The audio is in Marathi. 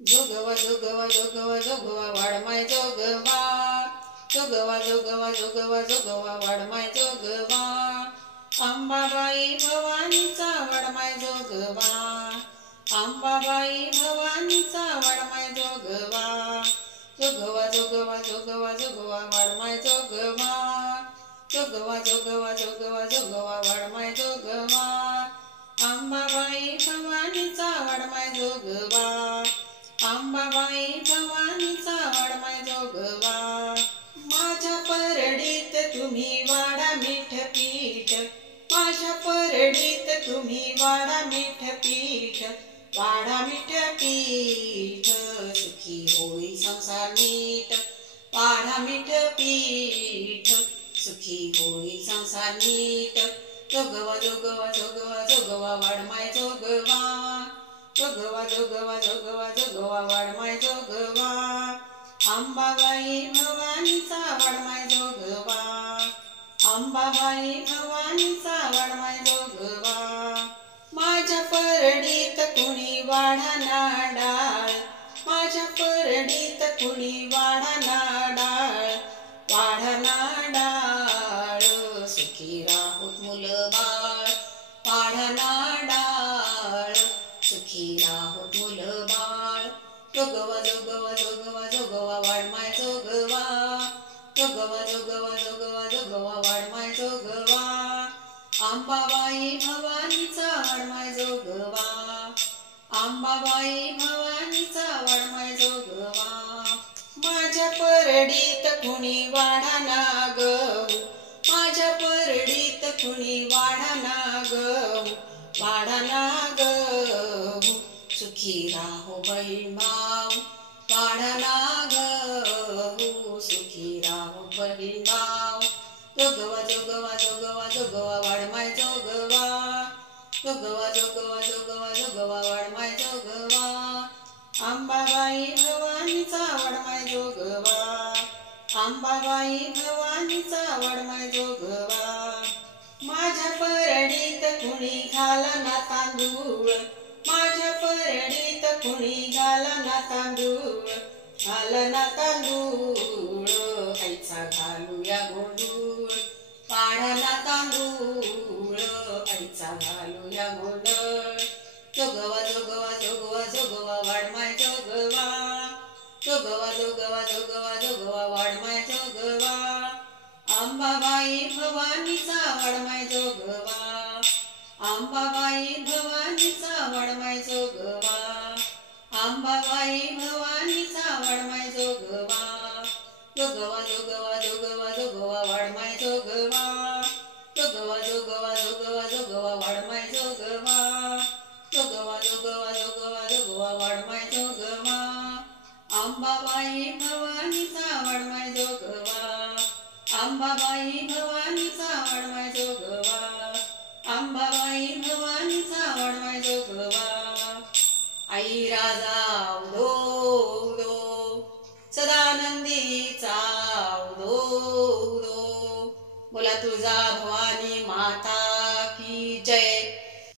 जोगवा जोगवा जोगवा जोगवा वाडमाय जोगवा जोगवा जोगवा जोगवा जोगवा वाडमाय जोगवा अंबाबाई भवानीचा वाडमाय जोगवा अंबाबाई भवानीचा वाडमाय जोगवा जोगवा जोगवा जोगवा जोगवा वाडमाय जोगवा जोगवा जोगवा जोगवा जोगवा वाडमाय जोगवा अंबाबाई भवानीचा वाडमाय जोगवा अंबाबाई भवानीचा वाडमाय जोगवा माझ्या परडीत तुम्ही वाडा मीठ पीठ माझ्या परडीत तुम्ही वाडा मीठ पीठ वाडा मीठ पीठ सुखी होई संसार नीट वाडा मीठ पीठ सुखी होई संसार नीट जोगवा जोगवा जोगवा जोगवा वाडमाय जोगवा जोगवा जोगवा जोगवा जोगवा वाडमाय जोगवा अंबाबाई भवानीचा वाडमाय जोगवा अंबाबाई भवानीचा वाडमाय जोगवा माझ्या परडीत कुणी वाढा नाडाळ माझ्या परडीत कुणी वाढा नाडाळ वाढा नाडाळ सुखी राहोत मुलं बाळ वाढा नाडाळ सुखी राहोत मुलं बाळ जोगवा जोगवा जोगवा जोगवा वाडमाय जोगवा जोगवा जोगवा जोगवा जोगवा वाडमाय जोगवा अंबाबाई भवानीचा वाडमाय जोगवा अंबाबाई भवानीचा वाडमाय जोगवा माझ्या परडीत कुणी वाढा नागऊ माझ्या परडीत कुणी वाढा नागऊ वाढा नागऊ सुखी राहो बहीण भाऊ वाढा नागऊ सुखी राहो बहीण भाऊ जोगवा जोगवा जोगवा जोगवा वाडमाय जोगवा जोगवा जोगवा जोगवा जोगवा वाडमाय जोगवा अंबाबाई भवानीचा वाडमाय जोगवा अंबाबाई भवानीचा वाडमाय जोगवा माझ्या परडीत कुणी घालना तांदूळ माझ्या परडीत कुणी घालना तांदूळ घालना तांदूळ आईचा घालूया गोंधूळ पाडना तांदूळ आईचा घालूया गोंधळ जोगवा जोगवा जोगवा जोगवा वाडमाय जोगवा जोगवा जोगवा जोगवा जोगवा वाडमाय जोगवा अंबाबाई भवानीचा वाडमाय जोगवा अंबाबाई भवानीचा वाडमाय जोगवा अंबाबाई भवानीचा वाडमाय जोगवा जोगवा जोगवा जोगवा जोगवा वाडमाय जोगवा जोगवा जोगवा जोगवा जोगवा वाडमाय जोगवा जोगवा जोगवा जोगवा जोगवा वाडमाय जोगवा अंबाबाई भवानीचा वाडमाय जोगवा अंबाबाई भवानीचा वाडमाय जोगवा अंबाबाई भवानीचा वाडमाय जोगवा आई राजा